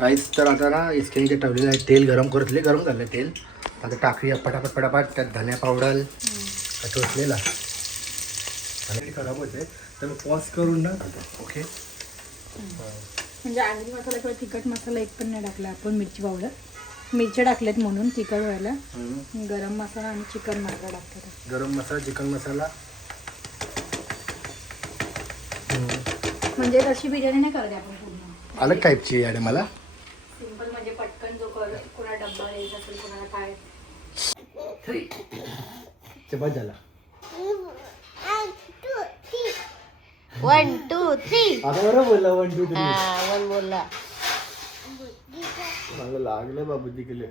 Rice तर आता ना इसके जे ठेवलेलं आहे तेल गरम करतले गरम झालं तेल आता टाकूया पटापट पटापट त्यात धन्या पावडर टोचलेला आणि खराब होते तर पॉज करून ना ओके म्हणजे आगरी मसाला किंवा तिखट मसाला एक पण नाही टाकला आपण मिरची पावडर मिरच्या टाकल्यात म्हणून तिखट व्हायला गरम मसाला आणि चिकन मसाला टाकतात गरम मसाला चिकन मसाला म्हणजे तशी बिर्याणी नाही करत आपण पूर्ण अलग टाईपची आहे मला सिंपल म्हणजे पटकन जो कोणा डब्बा द्यायचा असेल कोणाला काय ते बस झाला 1 2 3 आता बरं बोलला 1 2 3 1 बोलला चांगलं लागलं बाबू तिकडे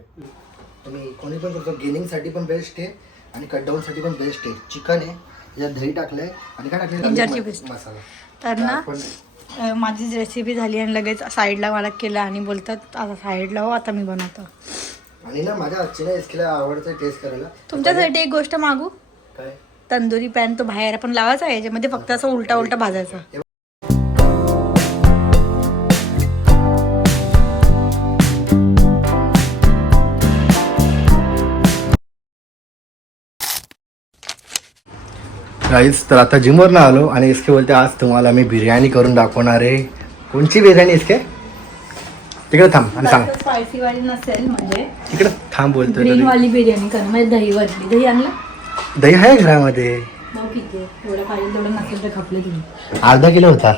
तुम्ही कोणी पण करतो गेनिंगसाठी पण बेस्ट आहे आणि कट डाऊनसाठी पण बेस्ट आहे चिकन आहे यात दही टाकलंय आणि काय टाकलंय मसाला तर ना माझी रेसिपी झाली आणि लगेच साईडला मला केलं आणि बोलतात आता साईडला हो आता मी बनवतो आणि ना माझ्या आजची ना इसकीला आवडतं टेस्ट करायला तुमच्यासाठी एक गोष्ट मागू काय तंदुरी पॅन तो बाहेर आपण लावायचा आहे याच्यामध्ये फक्त असं उलटा उलटा भाजायचा राईस तर आता जिमवर ना आलो आणि इसके बोलते आज तुम्हाला मी बिर्याणी करून दाखवणार आहे कोणची बिर्याणी इसके तिकडे थांब आणि सांग स्पायसी वाली नसेल म्हणजे तिकडे थांब बोलतोय ग्रीन वाली बिर्याणी कर म्हणजे दही वरली दही आणलं दही आहे घरामध्ये मग किती आहे एवढं पाहिजे तेवढं नसेल तर खपले तुम्ही अर्धा किलो होता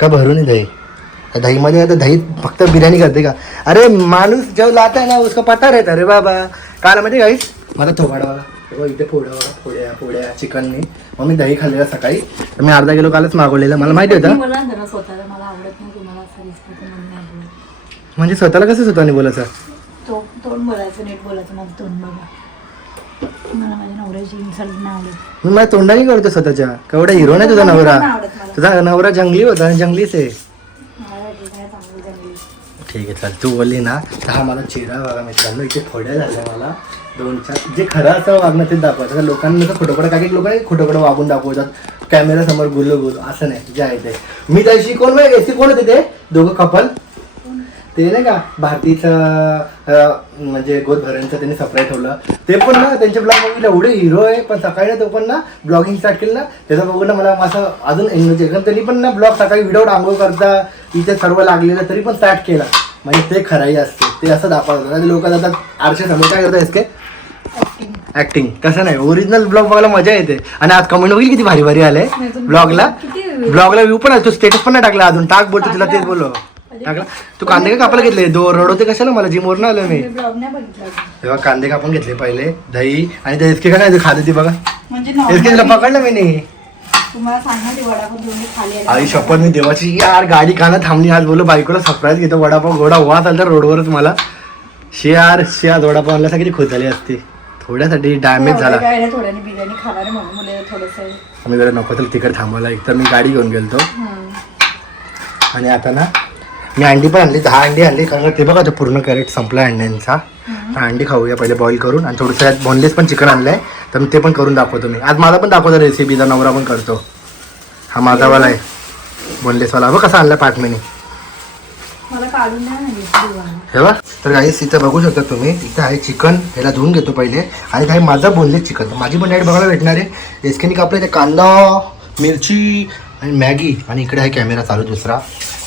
का भरून दही त्या दहीमध्ये आता दही फक्त बिर्याणी करते का अरे माणूस जेव्हा लाता है ना उसका पता रहता अरे बाबा काल मध्ये गाईस माझा थोबाडवाला इथे फोड्या चिकननी मग मी दही खाल्लेलं सकाळी तर मी अर्धा किलो कालच मागवलेलं मला माहिती होतं मला जरा स्वतःला मला आवडत नाही तुम्हाला असं रिस्पेक्ट म्हणजे स्वतःला कसं स्वतःने बोलायचं तोंड बोलायचं नीट बोलायचं माझं तोंड बघा मला माझ्या नवऱ्याची इन्सल्ट नाही आवडत मी माझ्या तोंडाने करतो स्वतःच्या केवढा हिरो नाही तुझा नवरा तुझा नवरा जंगली होता आणि जंगलीच आहे ठीक आहे चल तू बोलली ना तर हा मला चेहरा बघा मित्रांनो इथे फोड्या झाल्या मला 2-4 जे खरं असं वागणं तेच दाखवायचं लोकांना कसं खोटोपडं काही लोक खोटोपडं वागून दाखवतात कॅमेऱ्यासमोर गुल्लो असं नाही जे आहे ते मी तशी कोण माहिती कोण होते ते दोघं कपल ते नाही का भारतीचं म्हणजे गोदभऱ्यांचं त्यांनी सरप्राईज ठेवलं ते पण ना त्यांच्या ब्लॉग बघितलं एवढे हिरो आहे पण सकाळी ना तो पण ना ब्लॉगिंग स्टार्ट केलं ना त्याचं बघून ना मला असं अजून एनर्जी कारण त्यांनी पण ना ब्लॉग सकाळी व्हिडिओ आंघोळ करता इथे सर्व लागलेलं तरी पण स्टार्ट केला म्हणजे ते खराई असते ते असं दाखवतात आणि लोक जातात आरशे समोर काय करतात इसके ऍक्टिंग तसं नाही ओरिजिनल ब्लॉग बघायला मजा येते आणि आज कमेंट बघितली किती भारी भारी आले ब्लॉगला व्ह्यू पण आहे तू स्टेटस पण नाही टाकला अजून टाक बोलतो तुला तेच बोललो टाकला तू कांदे का कापायला घेतले रडवते कशाला मला जिमवरून आलो मी तेव्हा कांदे कापून घेतले पहिले दही आणि ते एसके काय खात होती बघा एसकेला पकडलं मी आई शपथ मी देवाची यार गाडी काना थांबली आज बोललो बायकोला सरप्राईज घेतो वडापाव घोडा वास आला तर रोडवरच मला शेयार वडापाव आणल्यासाठी खोत झाली असती थोड्यासाठी डॅमेज झाला आम्ही जरा नको तर तिकडे थांबवला एक तर मी गाडी घेऊन गेलतो आणि आता ना मी अंडी पण आणली 10 अंडी आणली कारण ते बघा तो पूर्ण कॅरेट संपला अंड्यांचा तर अंडी खाऊया पहिले बॉईल करून आणि थोडंसं बोनलेस पण चिकन आणलं आहे तर मी ते पण करून दाखवतो मी आज मला पण दाखवतो रेसिपीचा नवरा पण करतो हा माझावाला आहे बोनलेसवाला बघ कसा आणला पाटमेने हे बघ तर गाईस इथं बघू शकता तुम्ही इथं आहे चिकन ह्याला धुवून घेतो पहिले आणि काही माझा बोनलेस चिकन माझी पण डायट बघायला भेटणार आहे एसकेनी कापलं ते कांदा मिरची आणि मॅगी आणि इकडे आहे कॅमेरा चालू दुसरा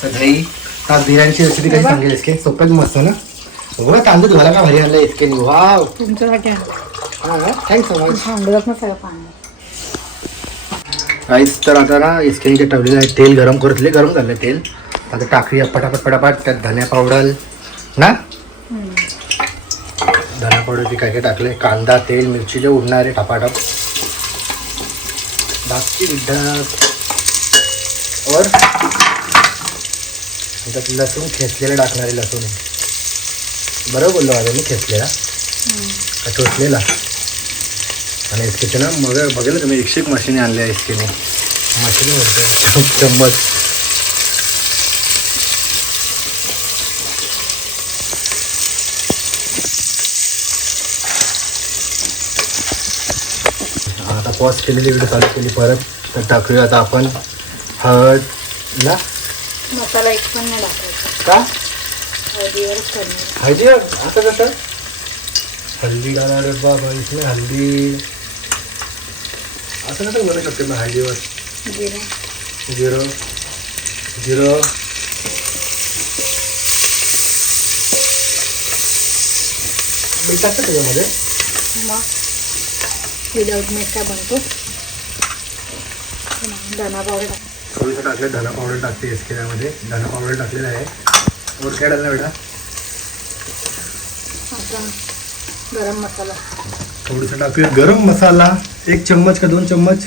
तर दही आज बिर्याणीची रेसिपी कशी सांगेल एसके सोप्याच मस्त ना बघा तांदूळ धुवायला का भारी आणलं एसकेनी wow thanks so much rice तर आता ना एसकेनी जे ठेवलेलं आहे तेल गरम करतले गरम झालं तेल आता टाकूया पटापट पटापट त्यात धन्या पावडर ना धन्या पावडरची काय काय टाकले कांदा तेल मिरची जे उडणार आहे टपाटप बाकी और त्यात लसूण खेचलेलं टाकणार आहे लसूण बरोबर बोललो माझं मी खेचलेला का टोचलेला आणि एसकेचे ना मग बघायला तुम्ही 101 मशीने आणल्या एसकेने मशीन म्हणतो चम्मच आता पॉज केलेली व्हिडिओ चालू केली परत तर टाकूया आता आपण हळद ना मसाला एक पण नाही टाकायचा का हळदीवरच करणार. हळदी आता कसं हल्दी घाला रे बाबा इसमें हल्दी असं कसं बनवू शकते मग हळदीवर जिरं जिरं जिरं मीठ टाकतं त्याच्यामध्ये मग विदाऊट मीठ काय बनतो. धना पावडर टाक. थोडंसं टाकलं धना पावडर टाकते एस केल्यामध्ये धना पावडर टाकलेलं आहे. वर काय टाकलं बेटा आता गरम मसाला थोडंसं टाकूया गरम मसाला 1 चम्मच का 2 चम्मच.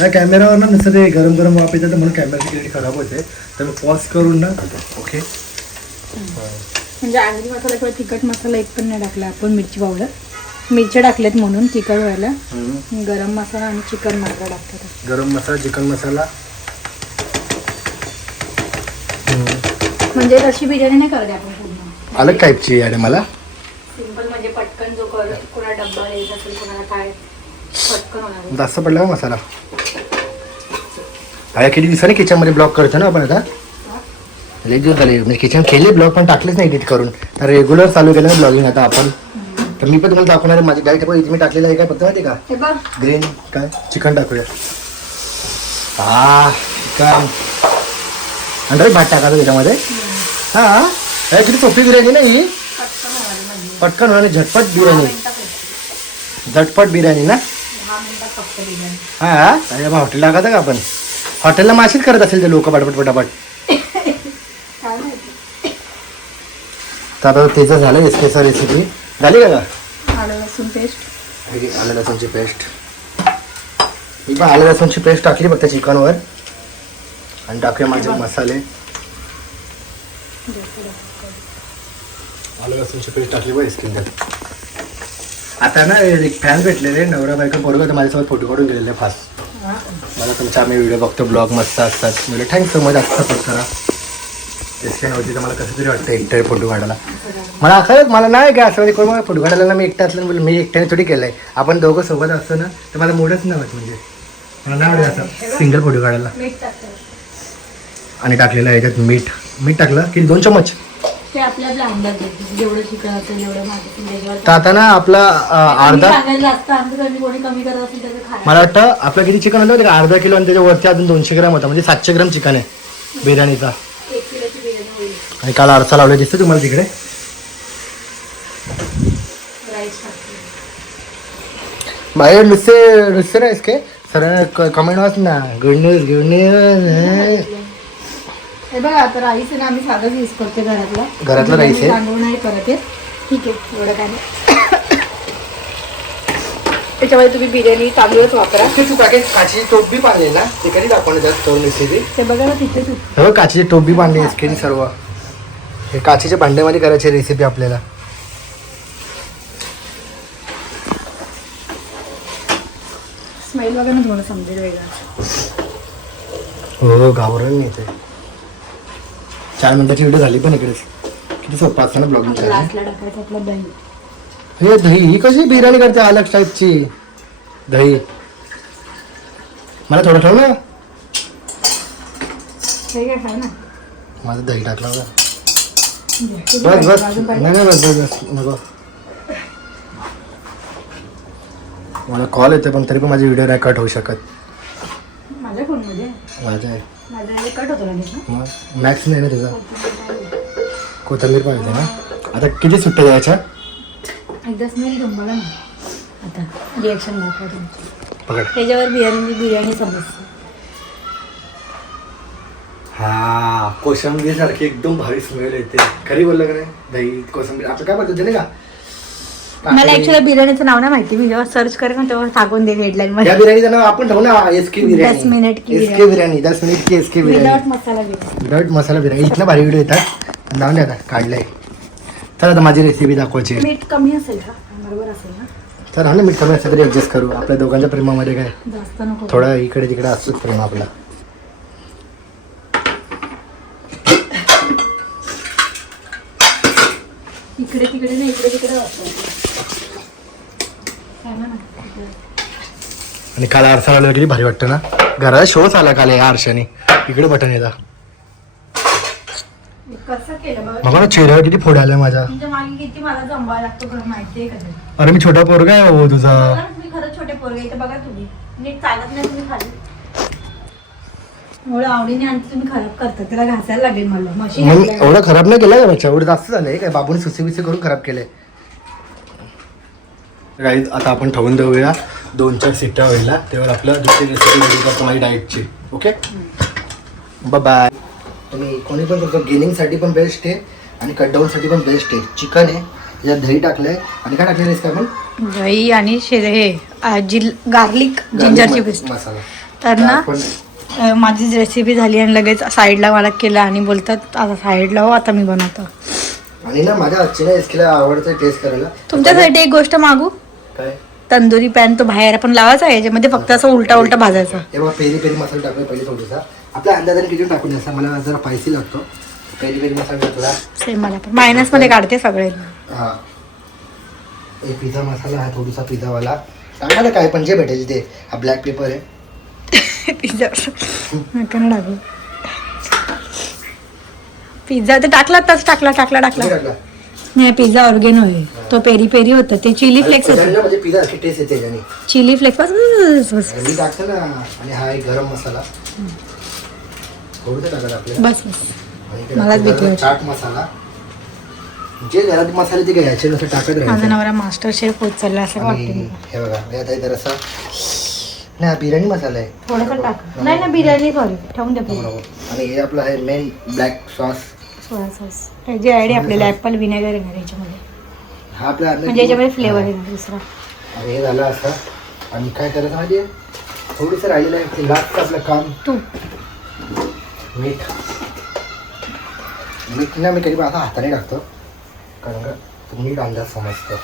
या कॅमेरावर ना नुसतं ते गरम गरम वाफ येतं तर म्हणून कॅमेराची क्लिअरिटी खराब होते तर मी पॉज करून ना ओके. म्हणजे आगरी मसाला किंवा तिखट मसाला एक पण नाही टाकला आपण. मिरची पावडर मिरच्या टाकल्यात म्हणून तिखट व्हायला. गरम मसाला आणि चिकन मसाला टाकतात. गरम मसाला चिकन मसाला म्हणजे तशी बिर्याणी नाही करत आपण पूर्ण अलग टाईपची आहे मला सिंपल. म्हणजे पटकन जो कर कोणा डब्बा द्यायचा असेल कोणाला काय पटकन होणार. जास्त पडला का मसाला अरे किती दिवसांनी किचनमध्ये ब्लॉग करतो ना आपण आता. लई दिवस झाले म्हणजे किचन केले ब्लॉग पण टाकलेच नाही एडिट करून. तर रेग्युलर चालू केलं ना ब्लॉगिंग आता आपण. तर मी पण तुम्हाला दाखवणार आहे माझी डायट पण इथे मी टाकलेलं आहे काय फक्त माहिती का हे बघ ग्रीन काय चिकन टाकूया. हा चिकन आणि भात टाकायचं त्याच्यामध्ये. हा किती सोपी बिर्याणी ना ही. पटकन होणार म्हणजे पटकन होणारी झटपट बिर्याणी. 10 मिनिटात होते. झटपट बिर्याणी ना. 10 मिनिटात फक्त बिर्याणी. हा अरे बा हॉटेल टाकायचं का आपण. हॉटेलला माशीच करत असेल ते लोक पटापट पटापट. काय माहिती. तर आता त्याचं झालं एसकेचा रेसिपी झाली का आलं लसूण पेस्ट. आलं लसूणची पेस्ट मी पण आलं लसूणची पेस्ट टाकली फक्त चिकनवर. आणि टाकूया माझे मसाले. आलं लसूणची पेस्ट टाकली बघ एसकेच्यात. आता ना एक फॅन भेटलेले नवरा बायका बरोबर माझ्यासोबत फोटो काढून गेलेले फास्ट. मला तुमचा आम्ही व्हिडिओ बघतो ब्लॉग मस्त असतात म्हणजे थँक्स सो मच असं सपोर्ट करा. एसके नव्हती तर मला कसं तरी वाटतं एकट्याने फोटो काढायला. मला खरंच मला नाही काय असं कोण मला फोटो काढायला मी एकटा असलं बोल मी एकट्याने थोडी केलं आहे. आपण दोघं सोबत असतो ना तर मला मूडच नाही होत म्हणजे मला नाही आवडत असं सिंगल फोटो काढायला. मीठ टाकतं. आणि टाकलेलं आहे याच्यात मीठ टाकलं की 2 चम्मच. ते आपल्या अंदाज देते जेवढं चिकन असेल जेवढं भाजी त्याच्यावर. तर आता ना आपला अर्धा जास्त आमचं कमी कोणी कमी करत असेल त्याचं खायला. मला मला वाटतं आपलं किती चिकन होतं का अर्धा किलो आणि त्याच्यावरती अजून 200 ग्राम होता म्हणजे 700 ग्राम चिकन आहे बिर्याणीचा. 1 किलोची बिर्याणी होईल. आणि काल आरसा लावला दिसतं तुम्हाला तिकडे. राईस टाकते. बाहेर नुसते ना इसके सर कमेंट वाच ना गुड न्यूज. हे बघा आता राईस आहे ना आम्ही साधाच यूज करतो घरातला राईस आहे. तांदूळ नाही करत आहे. ठीक आहे एवढं काय नाही. त्याच्यामध्ये तुम्ही बिर्याणी तांदूळच वापरा. तू काकी काचीची टोप बी बांधली ना ते कधी दाखवण्यात स्टोर रेसिपी. ते बघा ना तिथेच हो काचीची टोप बी बांधली इसके सर्व. हे काचीच्या भांड्यामध्ये करायची रेसिपी आपल्याला. स्मेल बघा ना थोडं समजेल वेगळा. हो गावरण मिळते. 4 मिनिटाची व्हिडिओ झाली पण इकडेच. किती सोपं असतं ना ब्लॉगिंग करायला. लास्टला टाकायचं आपलं दही. हे दही ही कशी बिर्याणी करते अलग टाईपची दही. मला थोडं ठेव ना. हे काय खाय ना. माझं दही टाकलं होतं. किती बस बस अजून नाही पाहिजे? नाही बस बस बस नको. मला कॉल येते पण तरी पण माझी व्हिडिओ नाही कट होऊ शकत. माझ्या फोनमध्ये माझ्या आहे माझ्या कट होतो लगेच ना. मग मॅक्स नाही ना त्याचा. कोथिंबीर पाहिजे ना. आता किती सुट्ट्या द्यायच्या. एकदा स्मेल घेऊन बघा ना. आता रिॲक्शन दाखवा तुमची. पकड. त्याच्यावर बिर्याणी समजते. हा कोशिंबीर सारखी एकदम भारी स्मेल येते. खरी बोललं का नाही दही कोशिंबीर आपलं काय बोलतो नाही का. मला ऍक्च्युअली बिर्याणीचं नाव नाही माहिती. मी जेव्हा सर्च करेन ना तेव्हा टाकून देईन हेडलाईन मध्ये. या बिर्याणीचं नाव आपण ठेवू ना एसके बिर्याणी. 10 मिनिट की एसके बिर्याणी 10 मिनिट की एसके बिर्याणी. विदाउट मसाला बिर्याणी. विदाउट मसाला बिर्याणी इथनं भारी व्हिडिओ येतात. लावून द्या आता काढलंय. तर आता माझी रेसिपी दाखवायची. मीठ कमी असेल का बरोबर असेल ना. तर हा ना मीठ कमी असतं तरी ॲडजस्ट करू. आपल्या दोघांच्या प्रेमामध्ये काय जास्त नको. थोडं इकडे तिकडे असतोच प्रेम आपला. इकडे तिकडे नाही इकडे तिकडे वाटतं. आणि काल आरसा लावला किती भारी वाटतं ना. घराला शोच आला काल या आरशाने. इकडे बटन येतात. कसं केलं बघ. बघा ना चेहऱ्यावर किती फोड आल्या माझ्या. म्हणजे मागे किती मला जमवा लागतो घर माहितीये का ते? अरे मी छोटा पोरगा आहे हो तुझा. बघा ना, तुम्ही खरंच छोटे पोरगे इथे बघा तुम्ही नीट चालत नाही तुम्ही खाली. एवढं आवडीने आणि तुम्ही खराब करता त्याला घासायला लागेल मला मशीन मग एवढं खराब नाही केलं का बच्चा? एवढं जास्त झालंय काय? बाबूने सुसे करून खराब केलंय. गाईज आता आपण ठेवून देऊया 2-4 शिट्ट्या व्हायला. तेव्हा आपलं दुसरी रेसिपी रेडी करतो माझी डाएटची. Okay bye. तुम्ही कोणी पण करतो गेनिंगसाठी पण बेस्ट आहे आणि कट डाऊनसाठी पण बेस्ट आहे. चिकन आहे त्याच्यात दही टाकलंय आणि काय टाकलं का आपण? दही आणि गार्लिक जिंजरची पेस्ट. मसाला. तर ना माझी रेसिपी झाली आणि लगेच साईडला मला केलं आणि बोलतात आता साईडला हो आता मी बनवतो. आणि ना माझ्या आजची ना इसकीला आवडतं टेस्ट करायला. तुमच्यासाठी एक गोष्ट मागू? काय? तंदुरी पॅन तो बाहेर आपण लावायचा याच्यामध्ये फक्त असं उलटा भाजायचा. हे बघा पेरी पेरी मसाला टाकला पहिले थोडासा. आपल्या अंदाजाने किती टाकून द्यायचा. मला जरा स्पायसी लागतो. पेरी पेरी मसाला टाकला. सेम मला पण मायनस मध्ये काढते सगळे. हा एक पिझ्झा मसाला हा थोडासा पिझ्झावाला टाकला काय पण जे भेटेल ते. हा ब्लॅक पेपर आहे. पिझ्झा नका टाकू. पिझ्झा ते टाकला तस टाकला किती टाकला? नाही पिझ्झा ऑर्गेनो आहे तो. पेरी पेरी होतं ते चिली फ्लेक्स होतं. म्हणजे पिझ्झा टेस्ट येते त्याने. चिली फ्लेक्स बस मी टाकतो ना. आणि हा एक गरम मसाला थोडंसं टाकायला आपल्याला. बस आणि इकडे मलाच भीती आपल्याला वाटते. चाट मसाला जे घरात मसाले ते घ्यायचे नसं टाकत माझा राहायचं. नवरा मास्टर शेफ होत चालला असं वाटतं आणि मला. हे बघा यात आहे जरासा नाही हा बिर्याणी मसाला आहे. थोडंसं टाक. नाही ना बिर्याणी सॉरी ठेवून द्या बरोबर. आणि हे आपलं आहे main black sauce. Soya sauce त्याची आयडिया आपल्याला ॲपल विनेगर येणार याच्यामध्ये. हा आपल्या म्हणजे याच्यामध्ये फ्लेवर येणार दुसरा. आणि हे झालं असं. आणि काय करायचं माहिती आहे थोडंसं राहिलेलं आहे ते लास्ट आपलं काम. तूप मीठ ना मी कधी आता हाताने टाकतो कारण का मीठ अंदाज समजतं.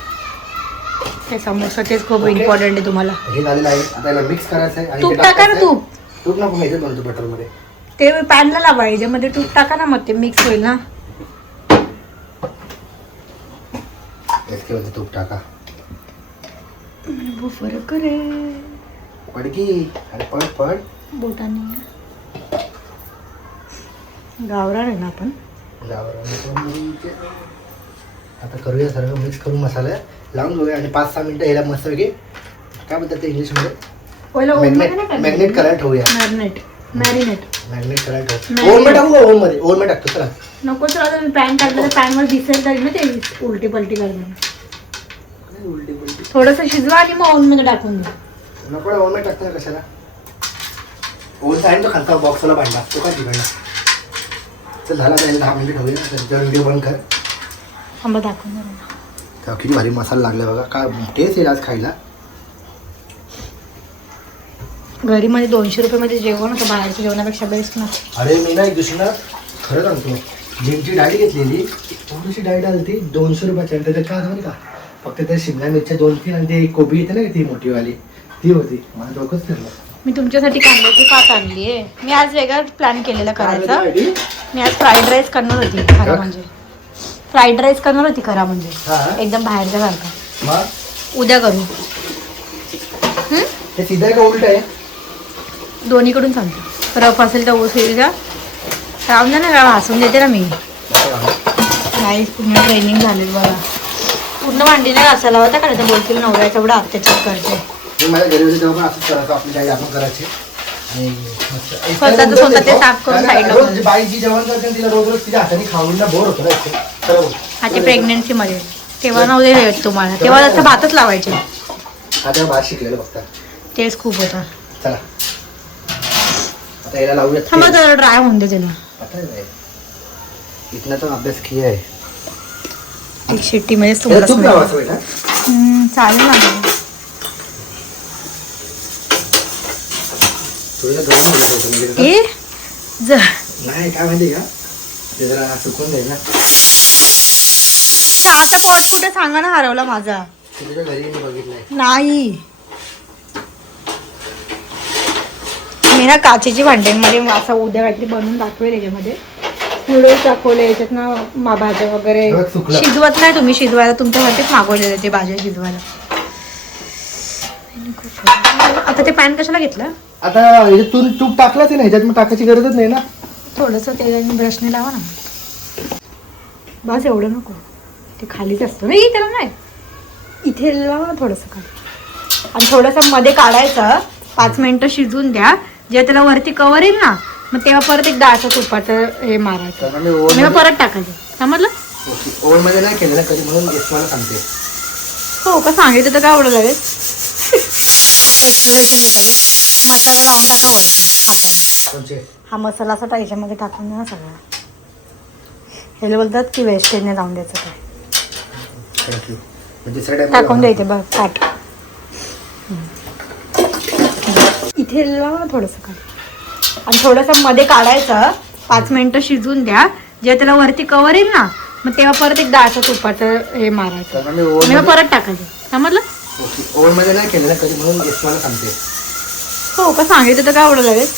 ते समोसा तेच खूप इम्पॉर्टंट आहे तुम्हाला. हे झालेलं आहे. आता याला मिक्स करायचं आहे. आणि तूप ते टाका ना टाकायचं आहे. तूप. तूप नको माहिती बनवतो बटरमध्ये. ते पॅनला लावा याच्यामध्ये तूप टाका ना मग ते मिक्स होईल ना. याच्यामध्ये तूप टाका. फरक करे पडकी अरे पड बोटाने गावरान आहे ना आपण. आता करूया सर्व मिक्स करून मसाला लावून घेऊया आणि 5-6 मिनिटं याला मस्त वेगळी काय म्हणतात ते इंग्लिशमध्ये मॅग्नेट करायला ठेवूया. मॅग्नेट करायला ठेवू. ओव्हनमध्ये टाकू का? ओव्हनमध्ये टाकतो चला. नको तर आता मी पॅन टाकलं तर पॅनवर दिसेल तरी ना ते उलटी पलटी करताना. थोडंसं शिजवा आणि मग ओव्हनमध्ये टाकून द्या. नको ओव्हनमध्ये टाकतो ना कशाला. ओव्हन आहे तो खालचा बॉक्सला भांडा तो का तिकडला. चल झाला आता 10 मिनिटं ठेवूया. त्याच्यावर व्हिडिओ बंद कर. आंबा दाखवून द्या. तेव्हा किती भारी मसाला लागला बघा. काय टेस्ट येईल आज खायला. घरी मध्ये 200 रुपयामध्ये जेवण होतं बाहेरच्या जेवणापेक्षा बेस्ट ना. अरे मी ना एक दिवशी ना खरं सांगतो जिमची डाळी घेतलेली थोडीशी डाळी आली 200 रुपयाची. आणि त्याच्यात काय होतं का फक्त त्या शिमला मिरच्या 2-3 आणि ते कोबी येते ना ती मोठीवाली ती होती. मला डोकंच फिरलं. मी तुमच्यासाठी कांद्याची पात आणली आहे. मी आज वेगळा प्लॅन केलेला करायचा. मी आज फ्राईड राईस करणार होती खरं म्हणजे. फ्राईड राईस करणार होती खरा म्हणजे एकदम बाहेरच्या सारखा. मग उद्या करू. हे सीधा आहे का उलट आहे? दोन्हीकडून सांगतो. रफ असेल तर ऊस येईल का राहून द्या ना. हसून देते ना मी. नाही पूर्ण ट्रेनिंग झाली बघा. पूर्ण भांडी नाही घासायला होता का ते बोलतील नवऱ्याच्या एवढा अत्याचार करते. मी माझ्या घरी होते तेव्हा पण असंच करायचं. आपली डाळी आपण करायची आणि स्वतः ते साफ करून साईडला रोज बाई जी जेवण करते तिला रोज तिच्या हाताने खाऊन ना बोर होतं ना. आता प्रेग्नेन्सी मध्ये तेव्हा नव्हते येत तुम्हाला. तेव्हा असं भातच लावायचे. आता भात शिकलेलं फक्त तेच खूप होतं. चला आता याला लावूया. थांबा जरा ड्राय होऊन दे त्याला. इथनं तो अभ्यास किया आहे. एक शिट्टी मध्ये तूप लावायचं बेटा. चालेल ना. ए नाही काय माहिती का ते जरा चुकून जाईल ना. चहाचा पॉट कुठे सांगा ना हरवला माझा. तुझ्या घरी मी बघितलंय. नाही मी ना काचेची भांड्यांमध्ये असं उद्या काहीतरी बनवून दाखवेल. याच्यामध्ये नूडल्स दाखवले याच्यात ना भाज्या वगैरे शिजवत नाही तुम्ही. शिजवायला तुमच्यासाठीच मागवलेले ते भाज्या शिजवायला. आता ते पॅन कशाला घेतलं? आता ह्याच्यात तूप टाकलाच आहे ना ह्याच्यात मग टाकायची गरजच नाही ना. थोडंसं तेल ब्रशने लावा ना. बस एवढं नको, ते खालीच असतं नाही त्याला, नाही इथे लावा थोडंसं खाली आणि थोडंसं मध्ये काढायचं. 5 मिनिटं शिजून द्या. जेव्हा त्याला वरती कवर येईल ना, मग तेव्हा परत एकदा असं तुपाचं हे मारायचं आणि मग परत टाकायचं. समजलं? ओव्हन मध्ये नाही केलं ना कधी, म्हणून मला सांगते. हो का, सांगितलं तर काय एवढं लगेच. डेकोरेशन येतं रे. मसाला लावून टाका वरती हाताने. हा मसाला असा याच्यामध्ये टाकून द्या ना सगळा. हे बोलतात की वेस्टेजने लावून द्यायचं काय. थँक्यू. म्हणजे टाकून द्यायचे बघ ताट. इथे लावा थोडंसं खाली आणि थोडंसं मध्ये काढायचं. 5 मिनिटं शिजून द्या. जेव्हा त्याला वरती कवर येईल ना, मग तेव्हा परत एकदा असं तुपाचं हे मारायचं आणि मग परत टाकायचं. समजलं? ओव्हन मध्ये नाही केलं ना कधी, म्हणून मला सांगते. हो का, सांगितलं तर काय एवढं लगेच.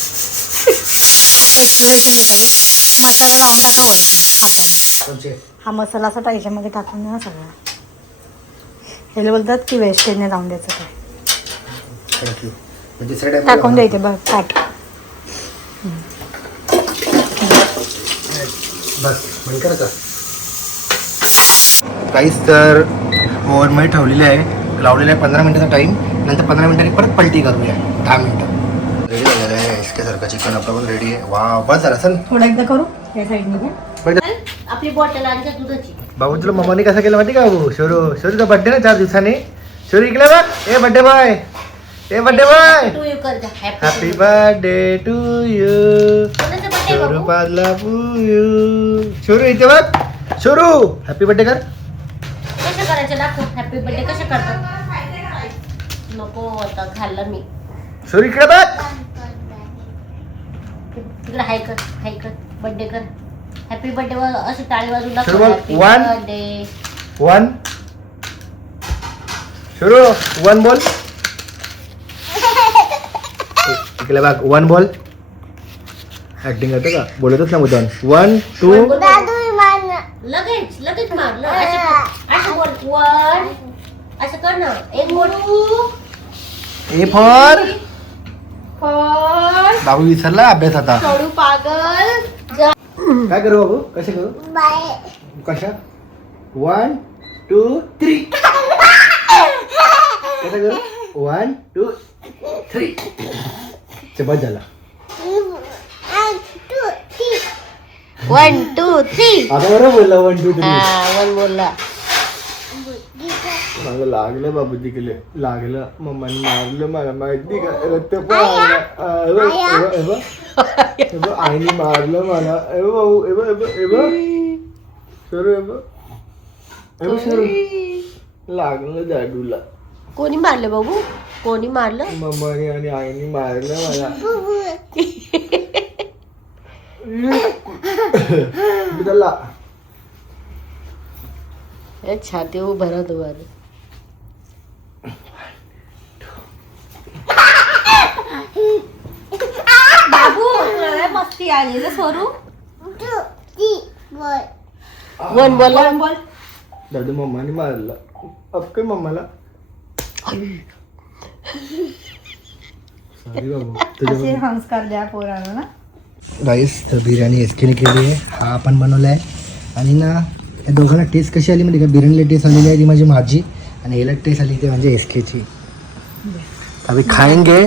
डेकोरेशन येतं रे. मसाला लावून टाका वरती हाताने. हा मसाला असा याच्यामध्ये टाकून द्या ना सगळा. हे बोलतात की वेस्टेजने लावून द्यायचं काय. थँक्यू. म्हणजे टाकून द्यायचे बघ ताट. बस बंद करायचं. काहीच तर ओव्हनमध्ये ठेवलेले आहे, लावलेलं आहे 15 मिनिटाचा टाईम. नंतर 15 मिनिटांनी परत पलटी करूया. 10 मिनिटं रेडी झालेलं आहे. इसक्यासारखं चिकन आपलं पण रेडी आहे. वा बस झालं सर. थोडा एकदा करू या साईडने. आपली बॉटल आणि दुधाची. बाबू तुला मम्माने कसं केलं माहिती का बाबू? शोरूचा बड्डे ना 4 दिवसांनी. शोरू इकडे बघ. Hey birthday boy, hey birthday boy, तू हे कर जा. Happy birthday to you. कोणाचा birthday शोरू बाबू? पाजला यू. शोरू इथे बघ. शोरू हॅपी बर्थडे कर. कसं करायचं दाखव. हॅपी बर्थडे कसं करतात? नको आता खाल्लं मी. शोरू इकडे बघ. तिकडे हाय कर, हाय कर, बर्थडे कर. हॅपी बर्थडे असं टाळी वाजून दाखव. चल बोल. Happy 1 birthday. 1 शोरू 1 बोल. इकडे बघ 1 बोल. ऍक्टिंग करतो का? बोलतच ना मुद्दाम. 1 2 लगेच लगेच मार. असं बोल. 1 असं कर ना. एक बोल. A for. फॉर बाबू विसरला अभ्यास आता. कडू पागल. काय करू बाबू? कसे करू? कशा? 1 2 3. कसं करू? 1 2 3. बस झाला. 1 2 3. आता बरोबर बोलला 1 2 3. 1 बोलला. मला लागलं बाबू तिकडे लागलं. मम्माने मारलं मला माहिती का? रक्त आईने मारलं मला. बाबू लागलं जाडूला. कोणी मारलं बाबू? कोणी मारलं? मम्माने आणि आईने मारलं मला. बिडला. छाती उभं राहतो बरं. बाबू मस्ती आली ना स्वरू. 1 बोला. बोल. दादू मम्माने मारलं. अब काय मम्माला? सॉरी बाबू. असे संस्कार द्या पोरांना ना. राईस तर बिर्याणी एसकेने केली आहे. हा आपण बनवला आहे. आणि ना या दोघांना टेस्ट कशी आली म्हणजे का? बिर्याणीला टेस्ट आलेली आहे ती माझी माझी, आणि याला टेस्ट आली ती म्हणजे एसकेची. आम्ही खाएंगे.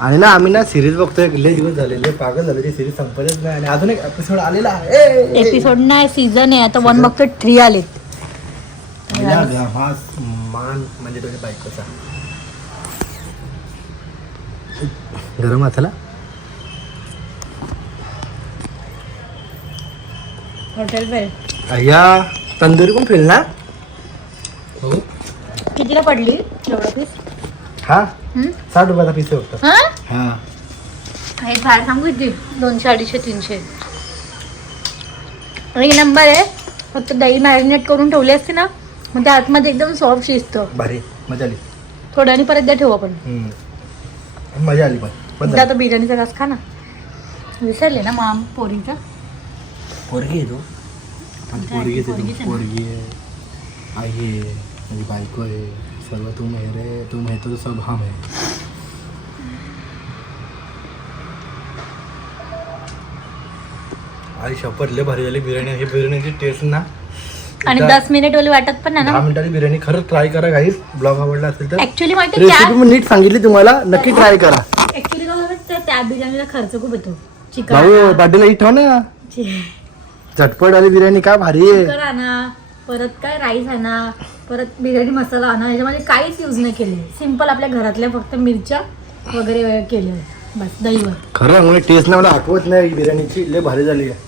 आणि ना आम्ही ना सिरीज बघतोय. लय दिवस झालेले, पागल झाले. ती सिरीज संपतच नाही. आणि अजून एक एपिसोड आलेला आहे. एपिसोड नाही, सीझन आहे आता. 1 बघतोय, 3 आलेत. हा मान म्हणजे तुझ्या बायकोचा गरम हाताला. हॉटेल पे अय्या तंदुरी पण फेल ना. हो कितीला पडली एवढा पीस? हा 60 रुपयाचा पीस आहे फक्त. हा हे बाहेर सांगू किती? 200 250 300. एक नंबर आहे. फक्त दही मॅरिनेट करून ठेवली असते ना, मग त्या आतमध्ये एकदम सॉफ्ट शिजतं. भारी मजा आली. थोड्याने परत द्या ठेवू आपण. मजा आली पण. आता बिर्याणीचा घास खा ना. विसरले ना माम पोरीचा. पोरगी आहे तो. पोरगी आहे, आई आहे, माझी बायको आहे. सर्व तुम है रे, तुम है तो सब हम है. आई शपथ लय भारी झाली बिर्याणी. ही बिर्याणीची टेस्ट ना आणि 10 मिनिट वाली वाटत पण नाही 10 ना. मिनिटाची बिर्याणी खरंच ट्राय करा गाईस. ब्लॉग आवडला असेल तर ऍक्च्युली माहिती रेसिपी पण नीट सांगितली तुम्हाला, नक्की ट्राय करा. ऍक्च्युली काय होतं, त्या बिर्याणीला खर्च खूप येतो. भाऊ पाटील इट हो ना, झटपट आली बिर्याणी काय भारी आहे. चिकन आणा, परत काय राईस आणा, परत बिर्याणी मसाला आणा. याच्यामध्ये काहीच यूज नाही केले. सिंपल आपल्या घरातल्या फक्त मिरच्या वगैरे केले बस, दहीवर. खरं म्हणजे टेस्ट नाही मला आठवत नाही बिर्याणीची, लय भारी झाली आहे.